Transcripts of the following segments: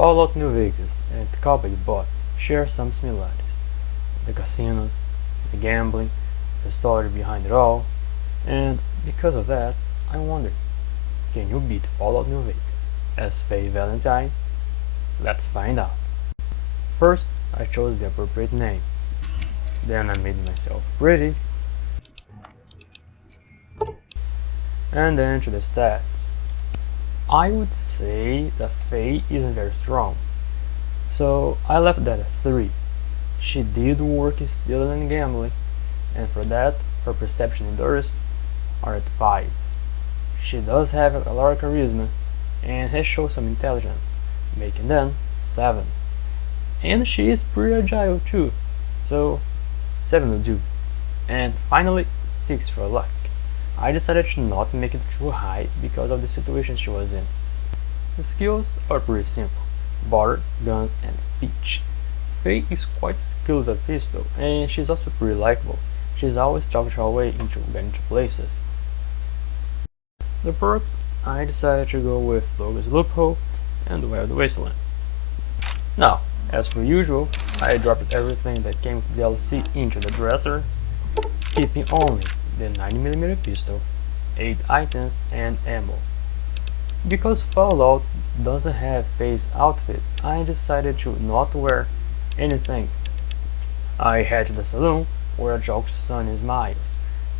Fallout New Vegas and Cowboy Bebop share some similarities. The casinos, the gambling, the story behind it all, and because of that, I wonder, can you beat Fallout New Vegas as Faye Valentine? Let's find out. First, I chose the appropriate name. Then I made myself pretty. And then to the stats. I would say that Faye isn't very strong, so I left that at 3. She did work stealing and gambling, and for that, her perception and endurance are at 5. She does have a lot of charisma, and has shown some intelligence, making them 7. And she is pretty agile too, so 7 will do. And finally, 6 for luck. I decided to not make it too high because of the situation she was in. The skills are pretty simple: butter, guns, and speech. Faye is quite skilled with a pistol, and she's also pretty likable. She's always talking her way into getting to places. The perks, I decided to go with Logan's Loophole and Wild Wasteland. Now, as per usual, I dropped everything that came with DLC into the dresser, keeping only the 90mm pistol, 8 items, and ammo. Because Fallout doesn't have Faye's outfit, I decided to not wear anything. I head to the saloon where I joked Sunny Smiles.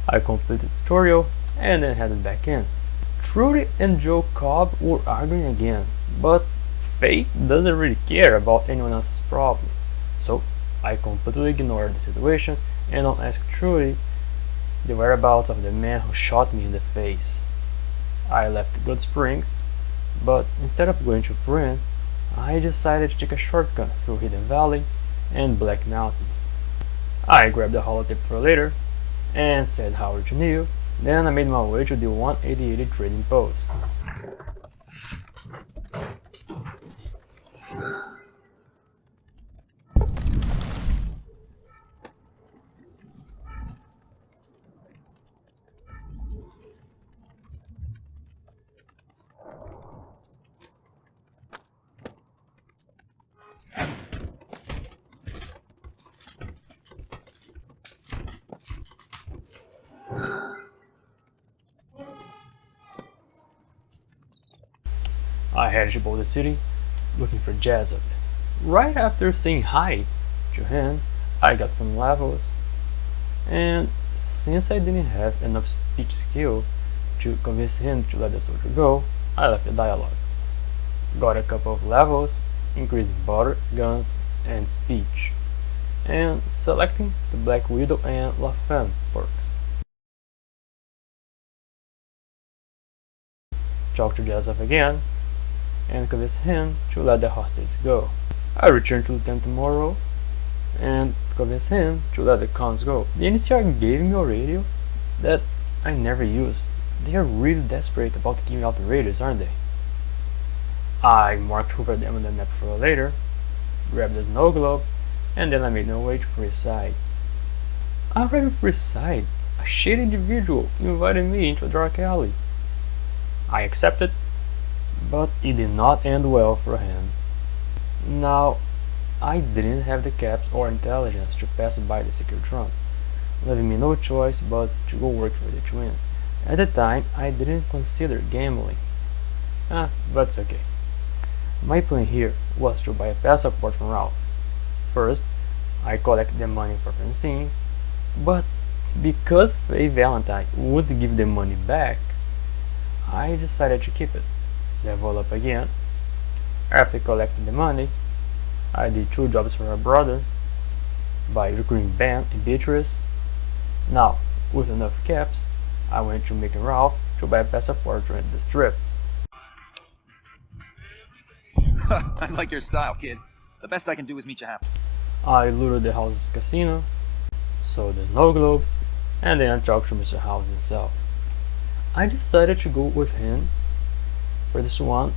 I completed the tutorial and then headed back in. Trudy and Joe Cobb were arguing again, but Faye doesn't really care about anyone else's problems, so I completely ignored the situation and don't ask Trudy the whereabouts of the man who shot me in the face. I left Good Springs, but instead of going to Bryn, I decided to take a shortcut through Hidden Valley and Black Mountain. I grabbed the holotip for later and said howdy to Neil, then I made my way to the 188 trading post. I headed to Boulder City looking for Jessup. Right after saying hi to him, I got some levels, and since I didn't have enough speech skill to convince him to let the soldier go, I left the dialogue. Got a couple of levels, increasing butter, guns, and speech, and selecting the Black Widow and La Femme perks. Talked to Jessup again, and convince him to let the hostages go. I returned to Lieutenant tomorrow and convince him to let the cons go. The NCR gave me a radio that I never used. They are really desperate about giving out the radios, aren't they? I marked over them on the map for later, grabbed the snow globe, and then I made my way to Freeside. I arrived at Freeside. A shady individual invited me into a dark alley. I accepted, but it did not end well for him. Now, I didn't have the caps or intelligence to pass by the secure trunk, leaving me no choice but to go work for the twins. At the time, I didn't consider gambling. But it's okay. My plan here was to buy a passport from Ralph. First, I collected the money for Francine, but because Faye Valentine would give the money back, I decided to keep it. Level up again. After collecting the money, I did 2 jobs for her brother by recruiting Ben and Beatrice. Now, with enough caps, I went to Mick and Ralph to buy a passport during this trip. I like your style, kid. The best I can do is meet you halfway. I looted the house's casino, sold the snow globes, and then talked to Mr. House himself. I decided to go with him. For this one,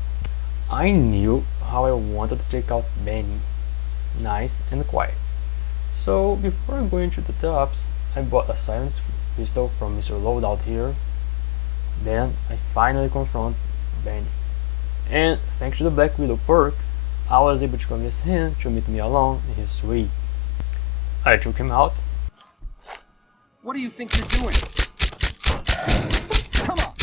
I knew how I wanted to take out Benny, nice and quiet. So before going to the tops, I bought a silenced pistol from Mr. Loadout here. Then I finally confront Benny. And thanks to the Black Widow perk, I was able to convince him to meet me alone in his suite. I took him out. What do you think you're doing? Come on!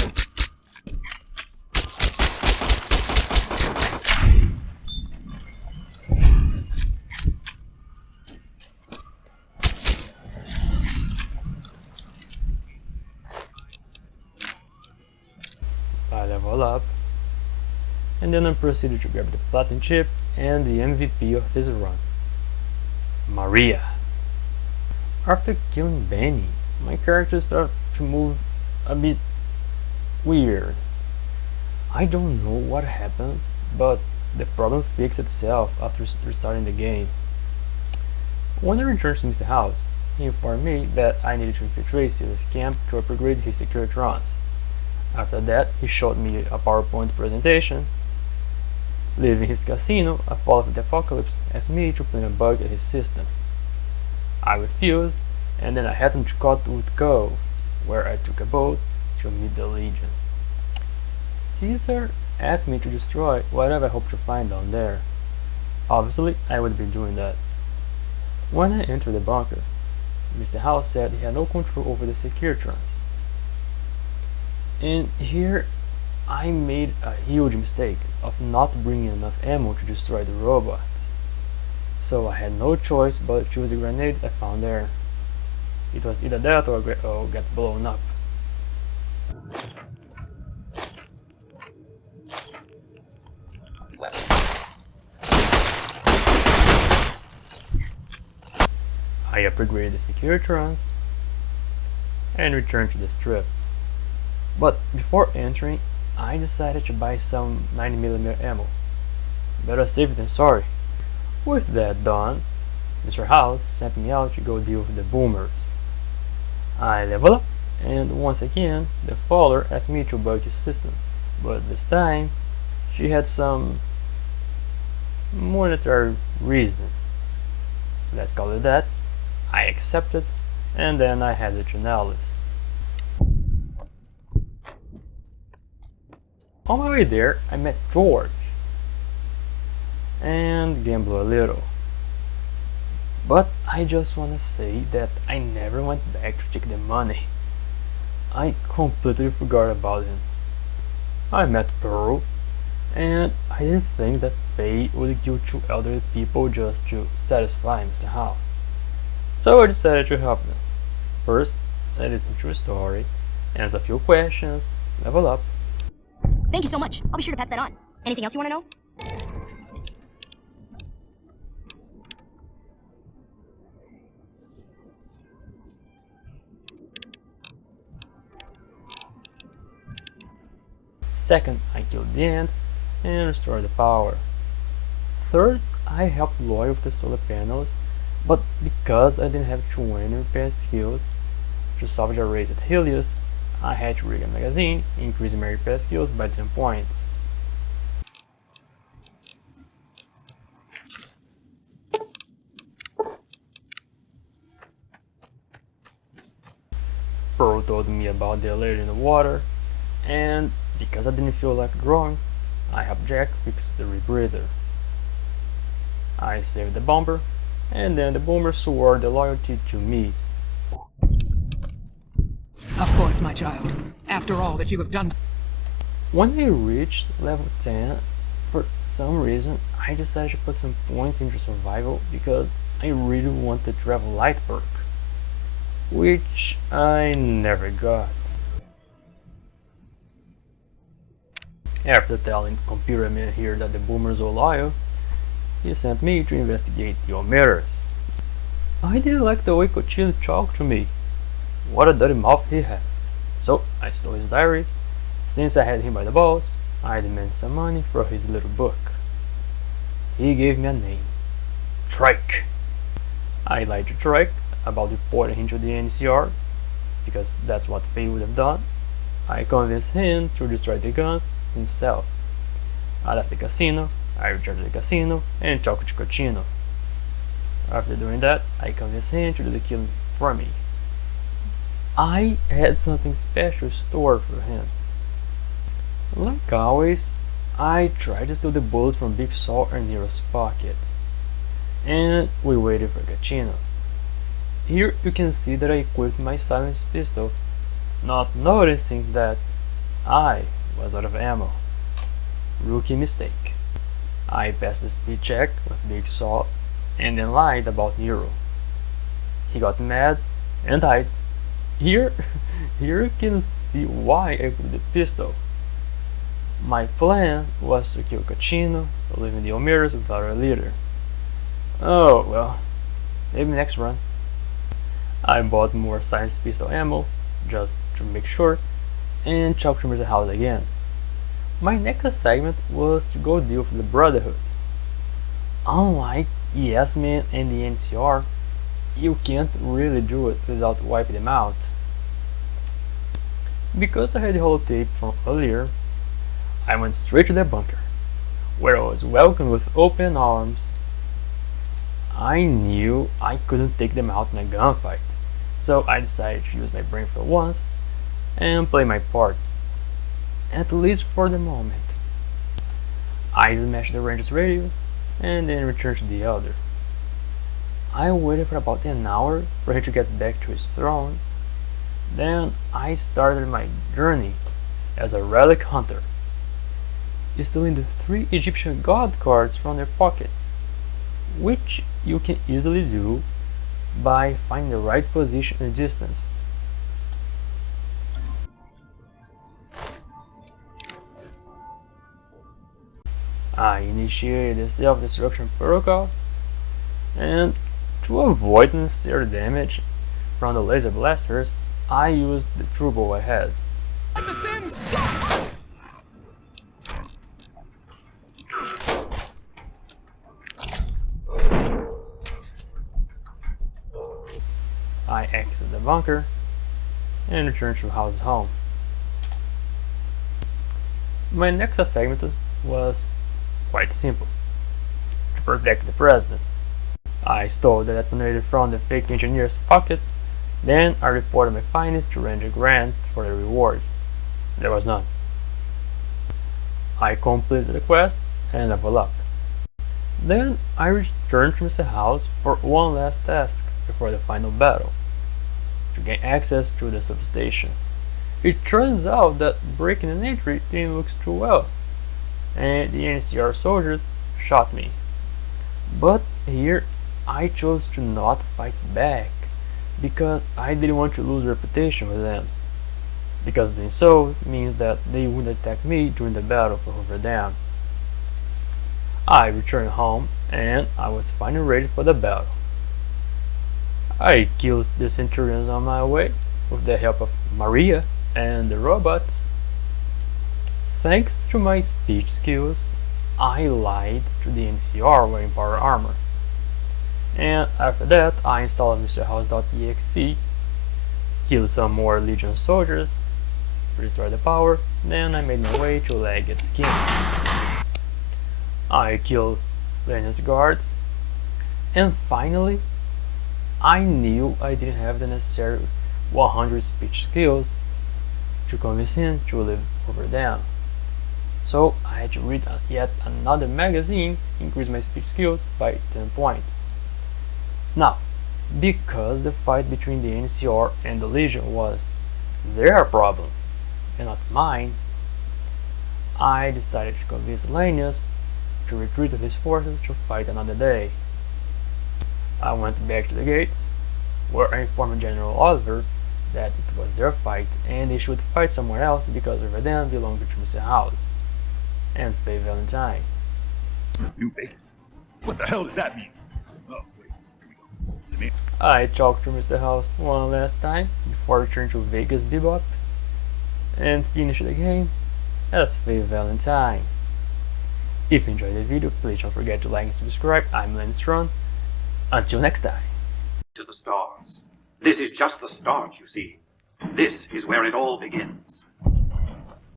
I level up, and then I proceeded to grab the platinum chip and the MVP of this run, Maria. After killing Benny, my character started to move a bit weird. I don't know what happened, but the problem fixed itself after restarting the game. When I returned to Mr. House, he informed me that I needed to infiltrate Silas' camp to upgrade his Securitrons. After that, he showed me a PowerPoint presentation. Leaving his casino, a fall of the apocalypse asked me to plan a bug at his system. I refused, and then I had him to Cottonwood Cove, where I took a boat to meet the Legion. Caesar asked me to destroy whatever I hoped to find down there. Obviously, I would be doing that. When I entered the bunker, Mr. House said he had no control over the Securitrons. And here, I made a huge mistake of not bringing enough ammo to destroy the robots. So I had no choice but to choose the grenades I found there. It was either that or get blown up. I upgraded the Securitrons and returned to the strip. But before entering, I decided to buy some 9mm ammo. Better safe than sorry. With that done, Mr. House sent me out to go deal with the boomers. I level up, and once again, the Faller asked me to bug his system, but this time, she had some monetary reason. Let's call it that. I accepted, and then I headed to Nellis. On my way there, I met George and gambled a little. But I just wanna say that I never went back to take the money. I completely forgot about him. I met Pearl, and I didn't think that Faye would kill two elderly people just to satisfy Mr. House. So I decided to help them. First, I listened to a story, answer a few questions, level up. Thank you so much. I'll be sure to pass that on. Anything else you want to know? Second, I killed the ants and restored the power. Third, I helped Loy with the solar panels, but because I didn't have 20 repair skills to salvage a race at Helios, I had to rig a magazine, increasing my repair skills by 10 points. Pearl told me about the alert in the water, and because I didn't feel like drawing, I helped Jack fix the rebreather. I saved the bomber, and then the boomer swore their loyalty to me. Of course, my child. After all that you have done. When I reached level 10, for some reason, I decided to put some points into survival because I really wanted to have a light perk, which I never got. After telling Computer Man here that the boomers were loyal, he sent me to investigate the ometers. I didn't like the way Cochino talked to me. What a dirty mouth he has. So I stole his diary. Since I had him by the balls, I demanded some money for his little book. He gave me a name, Trike. I lied to Trike about reporting him to the NCR, because that's what Faye would have done. I convinced him to destroy the guns himself. I left the casino, I returned to the casino, and talked to Cochino. After doing that, I convinced him to do the killing for me. I had something special stored for him. Like always, I tried to steal the bullets from Big Saw and Nero's pockets, and we waited for Cachino. Here you can see that I equipped my silenced pistol, not noticing that I was out of ammo. Rookie mistake. I passed the speed check with Big Saw and then lied about Nero. He got mad and died. Here you can see why I equipped the pistol. My plan was to kill Cachino, leaving the Omeras without a leader. Oh well, maybe next run. I bought more silenced pistol ammo, just to make sure, and chopped through the house again. My next assignment was to go deal with the Brotherhood. Unlike Yes Man and the NCR, you can't really do it without wiping them out. Because I had the holotape from earlier, I went straight to their bunker, where I was welcomed with open arms. I knew I couldn't take them out in a gunfight, so I decided to use my brain for once and play my part, at least for the moment. I smashed the ranger's radio and then returned to the Elder. I waited for about an hour for him to get back to his throne. Then I started my journey as a relic hunter, stealing the 3 Egyptian god cards from their pockets, which you can easily do by finding the right position and distance. I initiated the self-destruction protocol, and to avoid unnecessary damage from the laser blasters, I used the turbo I had. The Sims! I exited the bunker and returned to House's home. My next assignment was quite simple: to protect the president. I stole the detonator from the fake engineer's pocket, then I reported my findings to Ranger Grant for the reward. There was none. I completed the quest and leveled up. Then I returned to Mr. House for one last task before the final battle, to gain access to the substation. It turns out that breaking an entry didn't look too well, and the NCR soldiers shot me. But here I chose to not fight back, because I didn't want to lose reputation with them, because doing so means that they wouldn't attack me during the battle for Hoover Dam. I returned home and I was finally ready for the battle. I killed the Centurions on my way with the help of Maria and the robots. Thanks to my speech skills, I lied to the NCR wearing power armor. And after that, I installed MrHouse.exe, killed some more Legion soldiers, restored the power, then I made my way to Leggett's Skin. I killed Lanius guards, and finally, I knew I didn't have the necessary 100 speech skills to convince him to leave over them. So I had to read yet another magazine, increase my speech skills by 10 points. Now, because the fight between the NCR and the Legion was their problem and not mine, I decided to convince Lanius to retreat with his forces to fight another day. I went back to the gates, where I informed General Oliver that it was their fight and they should fight somewhere else because over them belonged to Mr. House and Faye Valentine. New Vegas. What the hell does that mean? Oh, wait. Here we go. I talked to Mr. House one last time before returning to Vegas Bebop and finished the game as Faye Valentine. If you enjoyed the video, please don't forget to like and subscribe. I'm Laniustron. Until next time. To the stars. This is just the start, you see. This is where it all begins.